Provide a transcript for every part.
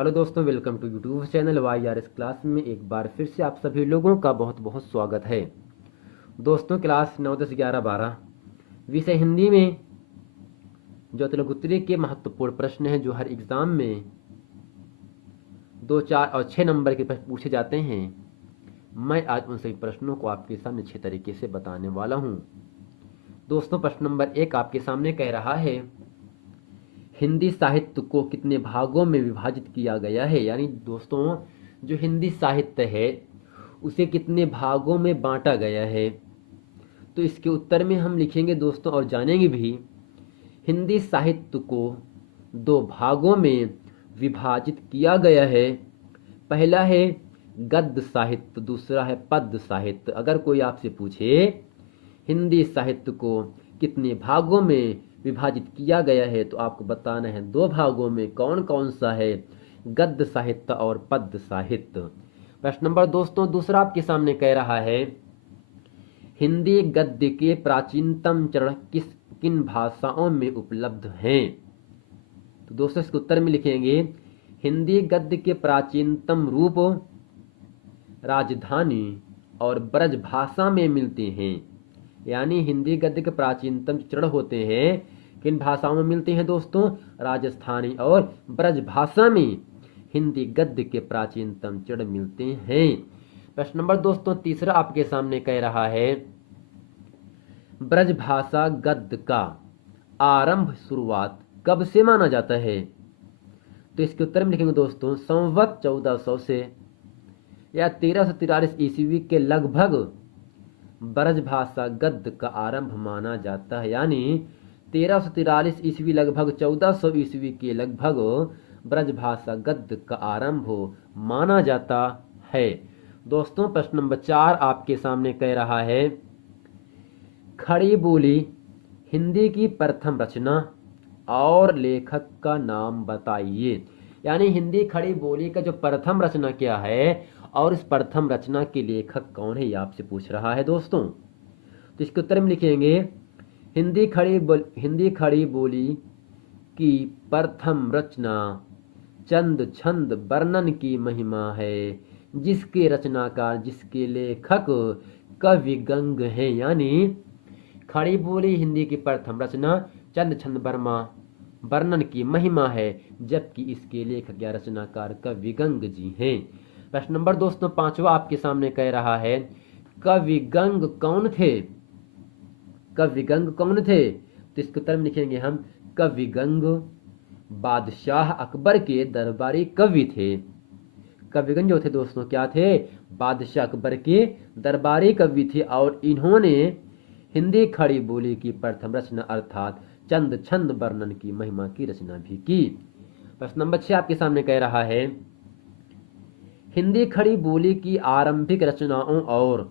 Hello दोस्तों, welcome to YouTube channel YRS class में एक बार फिर से आप सभी लोगों का बहुत बहुत स्वागत है। दोस्तों, क्लास 9, 10, 11, 12 विषय हिंदी में जो तेलुगुत्री के महत्वपूर्ण प्रश्न हैं जो हर एग्ज़ाम में 2, 4 और 6 नंबर के प्रश्न पूछे जाते हैं, मैं आज उन सभी प्रश्नों को आपके सामने अच्छे तरीके से बताने वाला हूँ। दोस्तों, प्रश्न नंबर 1 आपके सामने कह रहा है, हिंदी साहित्य को कितने भागों में विभाजित किया गया है। यानी दोस्तों, जो हिंदी साहित्य है उसे कितने भागों में बांटा गया है। तो इसके उत्तर में हम लिखेंगे दोस्तों और जानेंगे भी, हिंदी साहित्य को 2 भागों में विभाजित किया गया है। पहला है गद्य साहित्य, दूसरा है पद्य साहित्य। अगर कोई आपसे पूछे हिंदी साहित्य को कितने भागों में विभाजित किया गया है, तो आपको बताना है 2 भागों में। कौन कौन सा है? गद्य साहित्य और पद्य साहित्य। प्रश्न नंबर दोस्तों दूसरा आपके सामने कह रहा है, हिंदी गद्य के प्राचीनतम चरण किन भाषाओं में उपलब्ध हैं। तो दोस्तों इसके उत्तर में लिखेंगे, हिंदी गद्य के प्राचीनतम रूप राजधानी और ब्रज भाषा में मिलते हैं। यानी हिंदी गद्य के प्राचीनतम चरण होते हैं किन भाषाओं में मिलते हैं दोस्तों? राजस्थानी और ब्रज भाषा में हिंदी गद्य के प्राचीनतम चरण मिलते हैं। प्रश्न नंबर दोस्तों तीसरा आपके सामने कह रहा है, ब्रज भाषा गद्य का आरंभ शुरुआत कब से माना जाता है। तो इसके उत्तर में लिखेंगे दोस्तों, संवत 1400 से या 1343 ईस्वी के लगभग ब्रज भाषा गद्य का आरंभ माना जाता है। यानी 1343 ईस्वी लगभग 1400 ईस्वी के लगभग ब्रज भाषा गद्य का आरंभ माना जाता है। दोस्तों प्रश्न नंबर 4 आपके सामने कह रहा है, खड़ी बोली हिंदी की प्रथम रचना और लेखक का नाम बताइए। यानी हिंदी खड़ी बोली का जो प्रथम रचना क्या है और इस प्रथम रचना के लेखक कौन है, ये आपसे पूछ रहा है दोस्तों। तो इसके उत्तर में लिखेंगे, हिंदी खड़ी बोली की प्रथम रचना चंद छंद वर्णन की महिमा है, जिसके रचनाकार जिसके लेखक कवि गंग है। यानी खड़ी बोली हिंदी की प्रथम रचना चंद छंद वर्णन की महिमा है, जबकि इसके लेखक या रचनाकार कवि गंग जी हैं। प्रश्न नंबर दोस्तों 5वां आपके सामने कह रहा है, कवि गंग कौन थे। कवि गंग कौन थे? तो इसके उत्तर में लिखेंगे हम, कवि गंग बादशाह अकबर के दरबारी कवि थे। कवि गंग जो थे दोस्तों क्या थे? बादशाह अकबर के दरबारी कवि थे और इन्होंने हिंदी खड़ी बोली की प्रथम रचना अर्थात चंद छंद वर्णन की महिमा की रचना भी की। प्रश्न नंबर 6 आपके सामने कह रहा है, हिंदी खड़ी बोली की आरंभिक रचनाओं और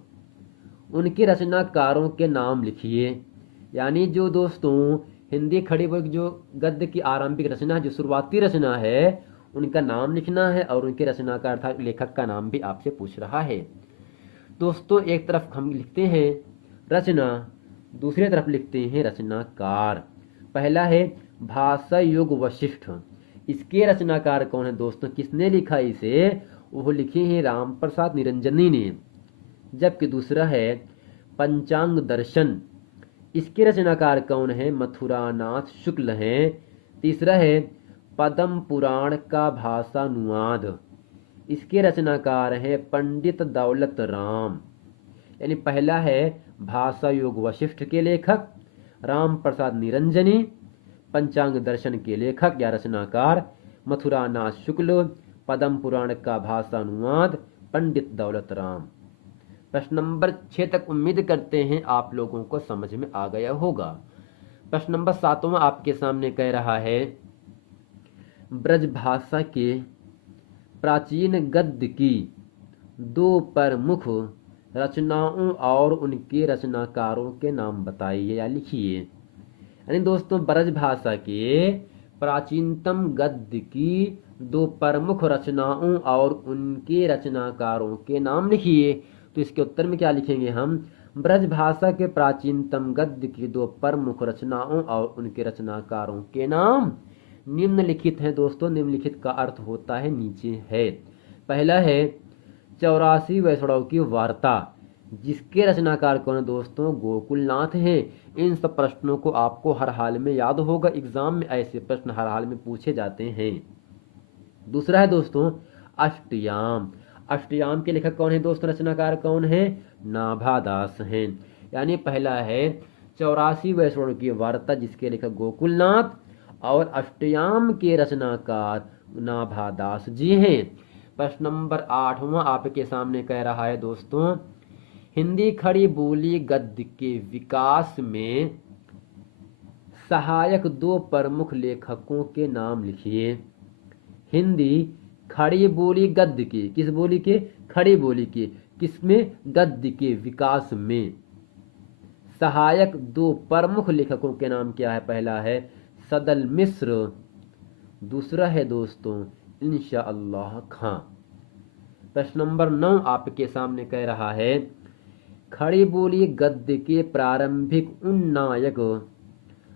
उनके रचनाकारों के नाम लिखिए। यानी जो दोस्तों हिंदी खड़ी बोली की जो गद्य की आरंभिक रचना है, जो शुरुआती रचना है, उनका नाम लिखना है और उनके रचनाकार अर्थात लेखक का नाम भी आपसे पूछ रहा है। दोस्तों एक तरफ हम लिखते हैं रचना, दूसरी तरफ लिखते हैं रचनाकार। पहला है भाषा युग वशिष्ठ, इसके रचनाकार कौन है दोस्तों? किसने लिखा इसे? वो लिखे हैं राम प्रसाद निरंजनी ने। जबकि दूसरा है पंचांग दर्शन, इसके रचनाकार कौन है? मथुरानाथ शुक्ल हैं। तीसरा है पद्म पुराण का भाषानुवाद, इसके रचनाकार है पंडित दौलत राम। यानी पहला है भाषा योग वशिष्ठ के लेखक राम प्रसाद निरंजनी, पंचांग दर्शन के लेखक या रचनाकार मथुरानाथ शुक्ल, पद्म पुराण का भाषानुवाद पंडित दौलत राम। प्रश्न नंबर 6 तक उम्मीद करते हैं आप लोगों को समझ में आ गया होगा। प्रश्न नंबर 7वां आपके सामने कह रहा है, ब्रज भाषा के प्राचीन गद्य की 2 प्रमुख रचनाओं और उनके रचनाकारों के नाम बताइए या लिखिए। यानी दोस्तों ब्रज भाषा के प्राचीनतम गद्य की 2 प्रमुख रचनाओं और उनके रचनाकारों के नाम लिखिए। तो इसके उत्तर में क्या लिखेंगे हम? ब्रज भाषा के प्राचीनतम गद्य की 2 प्रमुख रचनाओं और उनके रचनाकारों के नाम निम्नलिखित हैं दोस्तों। निम्नलिखित का अर्थ होता है नीचे है। पहला है 84 वैष्णव की वार्ता, जिसके रचनाकार कौन है दोस्तों? गोकुलनाथ हैं। इन सब प्रश्नों को आपको हर हाल में याद होगा, एग्जाम में ऐसे प्रश्न हर हाल में पूछे जाते हैं। दूसरा है दोस्तों अष्टयाम। अष्टयाम के लेखक कौन है दोस्तों? रचनाकार कौन है? नाभादास हैं। यानी पहला है 84 वैष्णव की वार्ता, जिसके लेखक गोकुलनाथ, और अष्टयाम के रचनाकार नाभादास जी हैं। प्रश्न नंबर 8वां आपके सामने कह रहा है दोस्तों, हिंदी खड़ी बोली गद्य के विकास में सहायक 2 प्रमुख लेखकों के नाम लिखिए। हिंदी खड़ी बोली गद्य के, किस बोली के? खड़ी बोली के। किसमें? गद्य के विकास में सहायक 2 प्रमुख लेखकों के नाम क्या है? पहला है सदल मिश्र, दूसरा है दोस्तों इंशाअल्लाह खां। प्रश्न नंबर 9 आपके सामने कह रहा है, खड़ी बोली गद्य के प्रारंभिक उन्नायक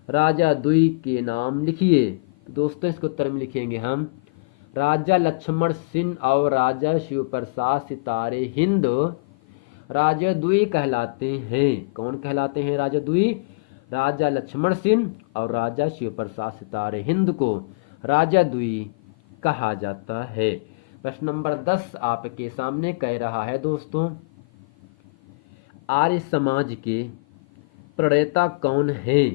राजा द्वि के नाम लिखिए। दोस्तों इसको उत्तर में लिखेंगे हम राजा लक्ष्मण सिंह और राजा शिवप्रसाद सितारे हिंद राजा द्वि कहलाते हैं। कौन कहलाते हैं राजा द्वि? राजा लक्ष्मण सिंह और राजा शिवप्रसाद सितारे हिंद को राजा द्वि कहा जाता है। प्रश्न नंबर 10 आपके सामने कह रहा है दोस्तों, आर्य समाज के प्रणेता कौन हैं?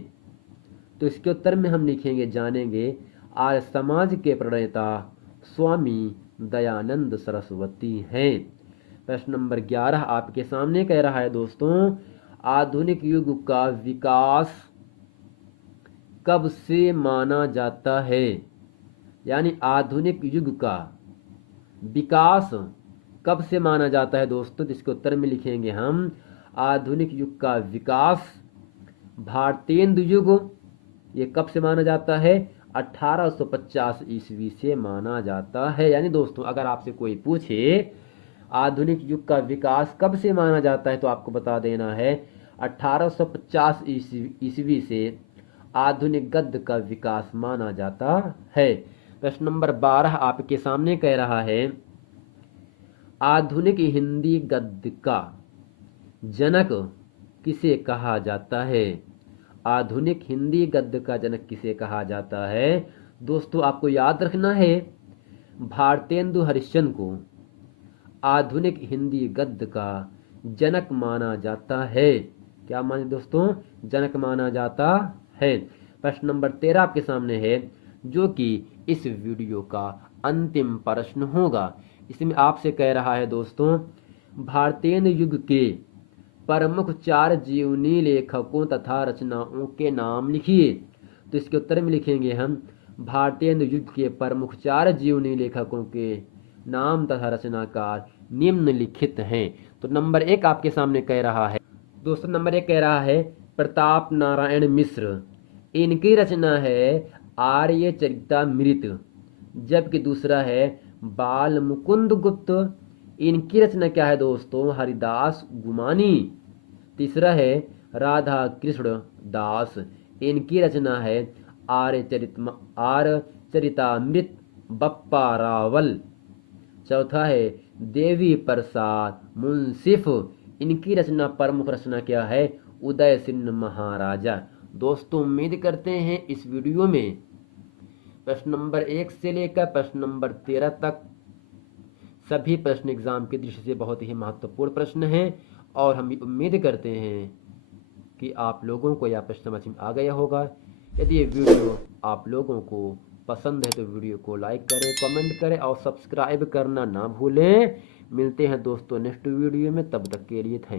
तो इसके उत्तर में हम लिखेंगे, जानेंगे, आर्य समाज के प्रणेता स्वामी दयानंद सरस्वती हैं। प्रश्न नंबर 11 आपके सामने कह रहा है दोस्तों, आधुनिक युग का विकास कब से माना जाता है? यानी आधुनिक युग का विकास कब से माना जाता है दोस्तों? जिसके उत्तर में लिखेंगे हम, आधुनिक युग का विकास भारतेंदु युग, ये कब से माना जाता है? 1850 ईस्वी से माना जाता है। यानी दोस्तों अगर आपसे कोई पूछे आधुनिक युग का विकास कब से माना जाता है, तो आपको बता देना है 1850 ईस्वी से आधुनिक गद्य का विकास माना जाता है। प्रश्न नंबर 12 आपके सामने कह रहा है, आधुनिक हिंदी गद्य का जनक किसे कहा जाता है? आधुनिक हिंदी गद्य का जनक किसे कहा जाता है? दोस्तों आपको याद रखना है, भारतेंदु हरिश्चंद्र को आधुनिक हिंदी गद्य का जनक माना जाता है। क्या माने दोस्तों? जनक माना जाता है। प्रश्न नंबर 13 आपके सामने है, जो कि इस वीडियो का अंतिम प्रश्न होगा। इसमें आपसे कह रहा है दोस्तों, भारतेंदु युग के प्रमुख 4 जीवनी लेखकों तथा रचनाओं के नाम लिखिए। तो इसके उत्तर में लिखेंगे हम, भारतेंदु युग के प्रमुख 4 जीवनी लेखकों के नाम तथा रचनाकार निम्नलिखित हैं। तो नंबर 1 आपके सामने कह रहा है दोस्तों, नंबर 1 कह रहा है प्रताप नारायण मिश्र, इनकी रचना है आर्य चरितमृत। जबकि दूसरा है बाल मुकुंद गुप्त, इनकी रचना क्या है दोस्तों? हरिदास गुमानी। तीसरा है राधा कृष्ण दास, इनकी रचना है आर्य चरितमृत बप्पा रावल। चौथा है देवी प्रसाद मुंसिफ, इनकी रचना प्रमुख रचना क्या है? उदय सिंह महाराजा। दोस्तों उम्मीद करते हैं इस वीडियो में प्रश्न नंबर 1 से लेकर प्रश्न नंबर 13 तक सभी प्रश्न एग्जाम की दृष्टि से बहुत ही महत्वपूर्ण प्रश्न हैं, और हम उम्मीद करते हैं कि आप लोगों को यह प्रश्न समझ में आ गया होगा। यदि ये वीडियो आप लोगों को पसंद है तो वीडियो को लाइक करें, कमेंट करें और सब्सक्राइब करना ना भूलें। मिलते हैं दोस्तों नेक्स्ट वीडियो में, तब तक के लिए थैंक यू।